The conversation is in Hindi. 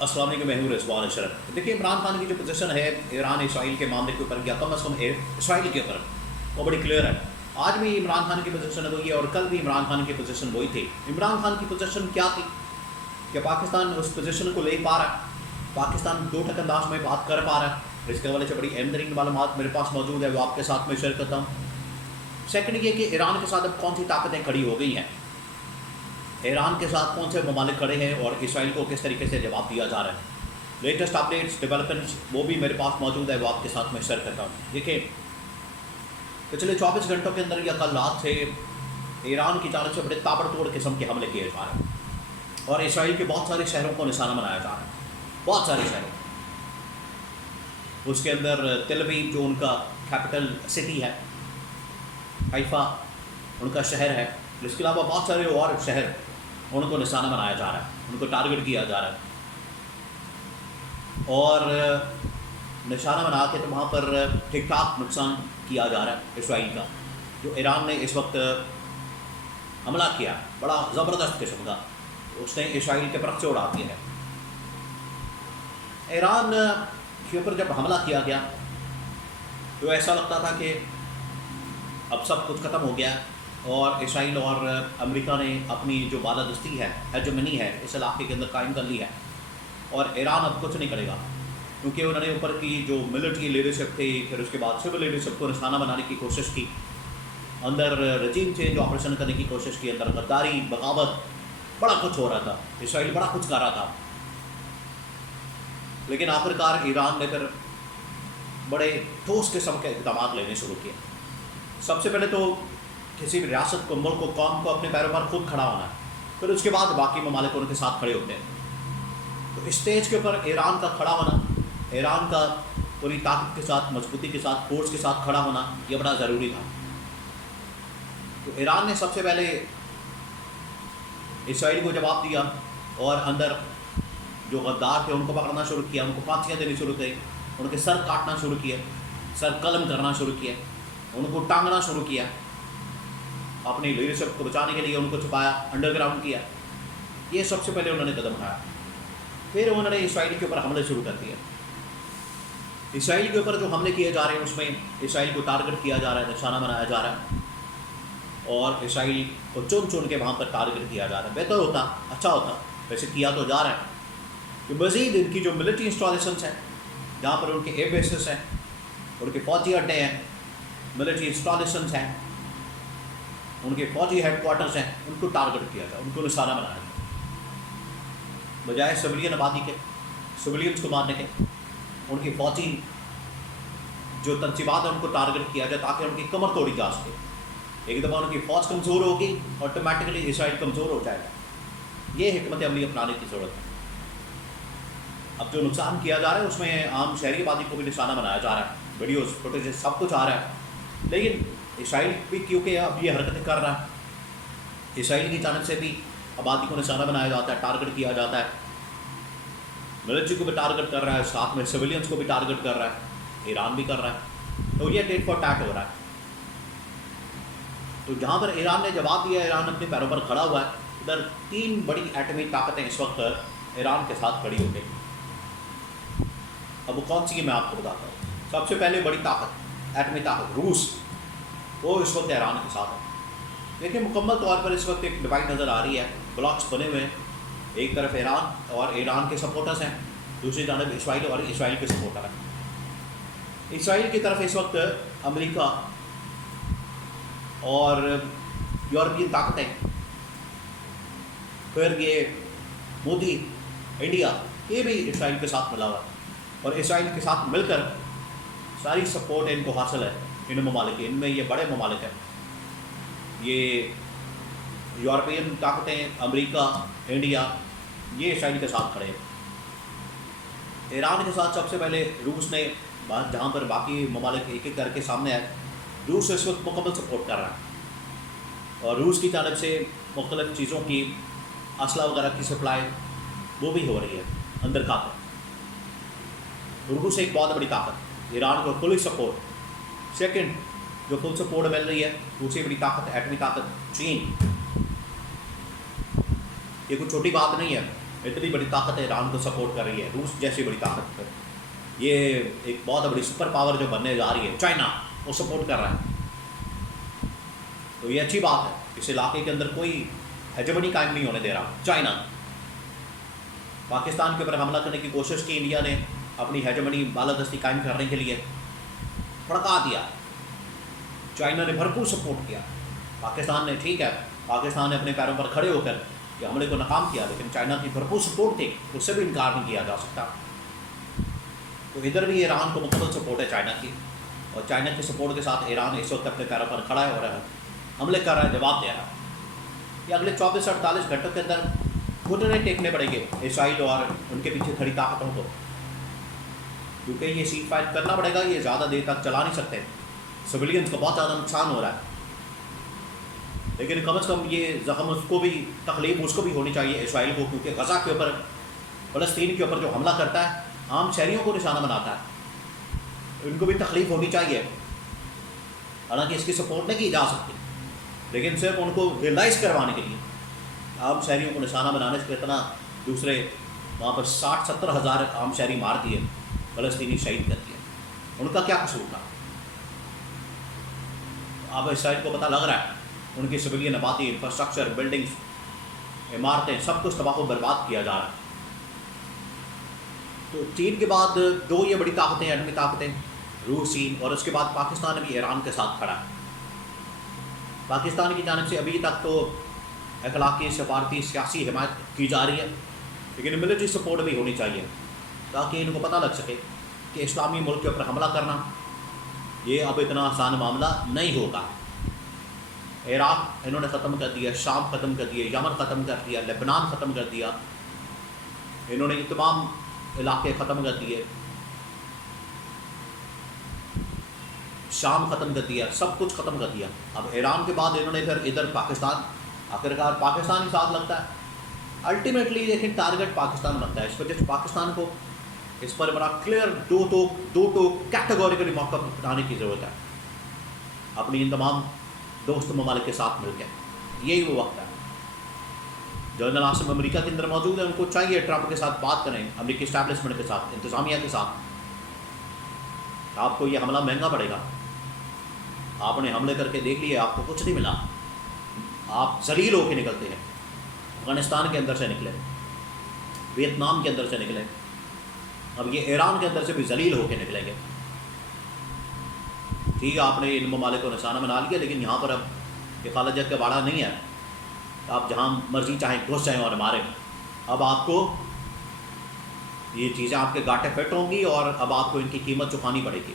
अस्सलाम वालेकुम, मैं हूं रिजवान अशरफ। देखिए, इमरान खान की जो पोजीशन है ईरान इसराइल के मामले के ऊपर, या कम अज़ कम इसराइल के ऊपर, वो बड़ी क्लियर है। आज भी इमरान खान की पोजीशन वही है और कल भी इमरान खान की पोजीशन वही थी। इमरान खान की पोजीशन क्या थी कि पाकिस्तान उस पोजीशन को ले पा रहा है, पाकिस्तान दो टक अंदाज में बात कर पा रहा है। इसके हवाले से बड़ी अहम तरीन मालूमात मेरे पास मौजूद है, वो आपके साथ में शेयर करता हूँ। सेकंड ये कि ईरान के साथ अब कौन सी ताकतें खड़ी हो गई हैं, ईरान के साथ कौन से ममालिक खड़े हैं और इसराइल को किस तरीके से जवाब दिया जा रहा है। लेटेस्ट अपडेट्स, डेवलपमेंट्स वो भी मेरे पास मौजूद है, वो आपके साथ में शेयर करता हूँ। देखिए, पिछले 24 घंटों के अंदर या कल रात से ईरान की जानब से बड़े ताबड़तोड़ किस्म के हमले किए जा रहे हैं और इसराइल के बहुत सारे शहरों को निशाना बनाया जा रहा है, बहुत सारे शहरों। उसके अंदर तेल अवीव जो उनका कैपिटल सिटी है, हैफा उनका शहर है, इसके अलावा बहुत सारे और शहर उनको निशाना बनाया जा रहा है, उनको टारगेट किया जा रहा है और निशाना बना के तो वहाँ पर ठीक ठाक नुकसान किया जा रहा है इसराइल का। जो ईरान ने इस वक्त हमला किया, बड़ा ज़बरदस्त किस्म का, उसने इसराइल के परख से उड़ा दिया है। ईरान के ऊपर जब हमला किया गया तो ऐसा लगता था कि अब सब कुछ ख़त्म हो गया और इसराइल और अमेरिका ने अपनी जो बालादस्ती है, हेजेमनी है, इस इलाके के अंदर कायम कर ली है और ईरान अब कुछ नहीं करेगा, क्योंकि उन्होंने ऊपर की जो मिलिट्री लीडरशिप थी, फिर उसके बाद सिविल लीडरशिप को निशाना बनाने की कोशिश की, अंदर रजीम चेंज ऑपरेशन करने की कोशिश की, अंदर गद्दारी, बगावत, बड़ा कुछ हो रहा था, इसराइल बड़ा कुछ कर रहा था। लेकिन आखिरकार ईरान ने फिर बड़े ठोस किस्म के इक़दाम लेने शुरू किए। सबसे पहले तो किसी भी रियासत को, मुल्क को, कौम को अपने पैरों पर खुद खड़ा होना है, फिर उसके बाद बाकी ममालिक उनके साथ खड़े होते हैं। तो स्टेज के ऊपर ईरान का खड़ा होना, ईरान का पूरी ताकत के साथ, मजबूती के साथ, फोर्स के साथ खड़ा होना, यह बड़ा ज़रूरी था। तो ईरान ने सबसे पहले इसराइल को जवाब दिया और अंदर जो गद्दार थे उनको पकड़ना शुरू किया, उनको फांसियाँ देनी शुरू की, उनके सर काटना शुरू किए, सर कलम करना शुरू किए, उनको टांगना शुरू किया, अपनी लीडरशिप को बचाने के लिए उनको छुपाया, अंडरग्राउंड किया। ये सबसे पहले उन्होंने कदम उठाया। फिर उन्होंने इसराइल के ऊपर हमले शुरू कर दिए। इसराइल के ऊपर जो हमले किए जा रहे हैं उसमें इसराइल को टारगेट किया जा रहा है, निशाना बनाया जा रहा है और इसराइल को चुन चुन के वहाँ पर टारगेट किया जा रहा है। बेहतर होता, अच्छा होता, वैसे किया तो जा रहा है कि मज़ीद इनकी जो मिलिट्री इंस्टॉलेशंस हैं, जहाँ पर उनके एयर बेसिस हैं, उनके फौजी अड्डे हैं, मिलिट्री इंस्टॉलेशंस हैं, उनके फौजी हेडक्वार्टर्स हैं, उनको टारगेट किया जाए, उनको निशाना बनाया जाए, बजाय सिविलियन आबादी के, सिविलियंस को मारने के। उनकी फौजी जो तनसीबात है उनको टारगेट किया जाए ताकि उनकी कमर तोड़ी जा सके। एक दफ़ा उनकी फ़ौज कमज़ोर होगी, ऑटोमेटिकली इसराइल कमज़ोर हो जाएगा। ये हिकमत अमली अपनाने की ज़रूरत है। अब जो नुकसान किया जा रहा है उसमें आम शहरी आबादी को भी निशाना बनाया जा रहा है, वीडियोज़, फुटेज सब कुछ आ रहा है। लेकिन इसराइल भी क्योंकि अब ये हरकतें कर रहा है, इसराइल की जानब से भी आबादी को निशाना बनाया जाता है, टारगेट किया जाता है, मिलिट्री को भी टारगेट कर रहा है, साथ में सिविलियंस को भी टारगेट कर रहा है, ईरान भी कर रहा है। तो ये टेट फॉर टैट हो रहा है। तो जहाँ पर ईरान ने जवाब दिया, ईरान अपने पैरों पर खड़ा हुआ है, उधर 3 बड़ी एटमी ताकतें इस वक्त ईरान के साथ खड़ी हो गई। अब वो कौन सी है मैं आपको बताता हूँ। सबसे पहले बड़ी ताकत, एटमी ताकत, रूस, वो इस वक्त ईरान के साथ है। देखिए, मुकम्मल तौर पर इस वक्त एक डिवाइड नज़र आ रही है, ब्लॉक्स बने हुए हैं। एक तरफ ईरान और ईरान के सपोर्टर्स हैं, दूसरी जानब इसराइल और इसराइल के सपोर्टर हैं। इसराइल की तरफ इस वक्त अमेरिका और यूरोपियन ताकतें, फिर ये मोदी, इंडिया, ये भी इसराइल के साथ मिला हुआ है और इसराइल के साथ मिलकर सारी सपोर्ट इनको हासिल है इन ममालिक। इनमें ये बड़े ममालिक हैं, ये यूरोपियन ताकतें, अमेरिका, इंडिया, ये इसराइल के साथ खड़े हैं। ईरान के साथ सबसे पहले रूस ने, जहाँ पर बाकी ममालिक एक एक करके सामने आए, रूस इस वक्त मुकम्मल सपोर्ट कर रहा है और रूस की जानब से मुख्तलिफ़ चीज़ों की, असला वगैरह की सप्लाई वो भी हो रही है अंदर का। रूस एक बहुत बड़ी ताकत, ईरान को फुल सपोर्ट। सेकंड जो फुल सपोर्ट मिल रही है, दूसरी बड़ी ताकत, एटमी ताकत, चीन। ये कोई छोटी बात नहीं है। इतनी बड़ी ताकत ईरान को सपोर्ट कर रही है, रूस जैसी बड़ी ताकत पर। ये एक बहुत बड़ी सुपर पावर जो बनने जा रही है, चाइना, वो सपोर्ट कर रहा है। तो ये अच्छी बात है, इस इलाके के अंदर कोई हेजेमनी कायम नहीं होने दे रहा चाइना। पाकिस्तान के ऊपर हमला करने की कोशिश की इंडिया ने, अपनी हेजेमनी बालादस्ती कायम करने के लिए, भड़का दिया। चाइना ने भरपूर सपोर्ट किया। पाकिस्तान ने, ठीक है, पाकिस्तान ने अपने पैरों पर खड़े होकर ये हमले को नाकाम किया, लेकिन चाइना की भरपूर सपोर्ट थी, उससे भी इनकार नहीं किया जा सकता। तो इधर भी ईरान को मुकम्मल सपोर्ट है चाइना की, और चाइना के सपोर्ट के साथ ईरान इस वक्त अपने पैरों पर खड़ा है और हमले कर रहा है, जवाब दे रहा है। कि अगले 24 से 48 घंटों के अंदर घुटने टेकने पड़ेंगे इसराइल और उनके पीछे खड़ी ताकतों को, क्योंकि ये सीज फायर करना पड़ेगा। ये ज़्यादा देर तक चला नहीं सकते, सिविलियंस को बहुत ज़्यादा नुकसान हो रहा है। लेकिन कम से कम ये ज़ख्म उसको भी, तकलीफ उसको भी होनी चाहिए इसराइल को, क्योंकि गज़ा के ऊपर, फ़लस्तीन के ऊपर जो हमला करता है, आम शहरियों को निशाना बनाता है, उनको भी तकलीफ होनी चाहिए। हालांकि इसकी सपोर्ट नहीं की जा सकती, लेकिन सिर्फ उनको रियलाइज़ करवाने के लिए, आम शहरियों को निशाना बनाने से इतना दूसरे वहाँ पर 60-70 हज़ार आम शहरी मार दिए, फ़लस्तीनी शहीद कर दिए, उनका क्या कसूर था? अब इसराइल को पता लग रहा है उनकी सिविलियन आबादी, इंफ्रास्ट्रक्चर, बिल्डिंग्स, इमारतें, सब कुछ तबाह बर्बाद किया जा रहा है। तो चीन के बाद दो ये बड़ी ताकतें, एटमी ताकतें, रूस, चीन, और उसके बाद पाकिस्तान भी ईरान के साथ खड़ा है। पाकिस्तान की जानिब से अभी तक तो अखलाकी, सफारती, सियासी हिमायत की जा रही है, लेकिन मिलिट्री सपोर्ट भी होनी चाहिए, ताकि इनको पता लग सके कि इस्लामी मुल्क के ऊपर हमला करना ये अब इतना आसान मामला नहीं होगा। इराक़ इन्होंने ख़त्म कर दिया, शाम ख़त्म कर दिया, यमन ख़त्म कर दिया, लेबनान ख़त्म कर दिया, इन्होंने ये तमाम इलाके ख़त्म कर दिए, शाम ख़त्म कर दिया, सब कुछ ख़त्म कर दिया। अब ईरान के बाद इन्होंने फिर इधर पाकिस्तान, आखिरकार पाकिस्तान ही साथ लगता है अल्टीमेटली, लेकिन टारगेट पाकिस्तान बनता है। इस वजह से पाकिस्तान को इस पर बड़ा क्लियर दो कैटेगोरिकली मौका बनाने की ज़रूरत है अपनी इन तमाम दोस्त ममालिक के साथ मिलकर। यही वो वक्त है। जनरल आसिम अमेरिका के अंदर मौजूद है, उनको चाहिए ट्रंप के साथ बात करें, अमेरिकी इस्टेब्लिशमेंट के साथ, इंतज़ामिया के साथ। आपको ये हमला महंगा पड़ेगा, आपने हमले करके देख लिए, आपको कुछ नहीं मिला, आप जलील होकर निकलते हैं। अफगानिस्तान के अंदर से निकले, वियतनाम के अंदर से निकले, अब ये ईरान के अंदर से भी जलील होकर निकलेंगे। ठीक है, आपने इन ममालिक को निशाना बना लिया, लेकिन यहाँ पर अब ये खाला जग का बाड़ा नहीं है, आप जहाँ मर्जी चाहें घुस जाएँ और मारें। अब आपको ये चीज़ें आपके गांठे फिट होंगी और अब आपको इनकी कीमत चुकानी पड़ेगी।